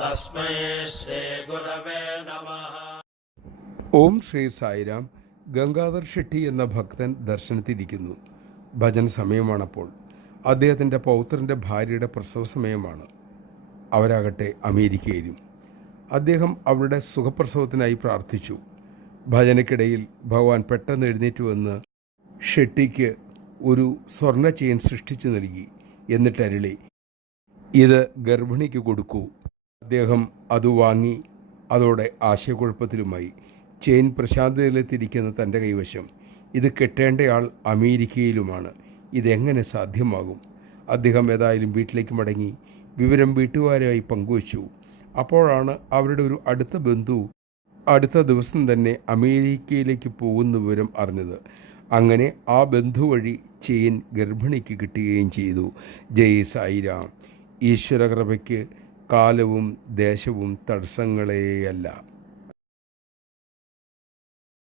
തസ്മൈ ശ്രീ ഓം ശ്രീ സായിരാം. ഗംഗാധർ ഷെട്ടി എന്ന ഭക്തൻ ദർശനത്തിരിക്കുന്നു. ഭജൻ സമയമാണപ്പോൾ. അദ്ദേഹത്തിന്റെ പൗത്രന്റെ ഭാര്യയുടെ പ്രസവ സമയമാണ്. അവരാകട്ടെ അമേരിക്കയിലും. അദ്ദേഹം അവരുടെ സുഖപ്രസവത്തിനായി പ്രാർത്ഥിച്ചു. ഭജനയ്ക്കിടയിൽ ഭഗവാൻ പെട്ടെന്ന് എഴുന്നേറ്റ് വന്ന് ഷെട്ടിക്ക് ഒരു സ്വർണ ചെയിൻ സൃഷ്ടിച്ചു നൽകി. എന്നിട്ടരുളി ഇത് ഗർഭിണിക്ക് കൊടുക്കൂ. അദ്ദേഹം അത് വാങ്ങി അതോടെ ആശയക്കുഴപ്പത്തിലുമായി. ചെയിൻ പ്രശാന്തതയിലെത്തിരിക്കുന്ന തന്റെ കൈവശം. ഇത് കെട്ടേണ്ടയാൾ അമേരിക്കയിലുമാണ്. ഇതെങ്ങനെ സാധ്യമാകും? അദ്ദേഹം ഏതായാലും വീട്ടിലേക്ക് മടങ്ങി വിവരം വീട്ടുകാരുമായി പങ്കുവച്ചു. അപ്പോഴാണ് അവരുടെ ഒരു അടുത്ത ബന്ധു അടുത്ത ദിവസം തന്നെ അമേരിക്കയിലേക്ക് പോകുന്ന വിവരം അറിഞ്ഞത്. അങ്ങനെ ആ ബന്ധു വഴി ചെയിൻ ഗർഭിണിക്ക് കിട്ടുകയും ചെയ്തു. ജയ് സായിരാം. ഈശ്വരകൃപയ്ക്ക് കാലവും ദേശവും തടസ്സങ്ങളേയല്ല.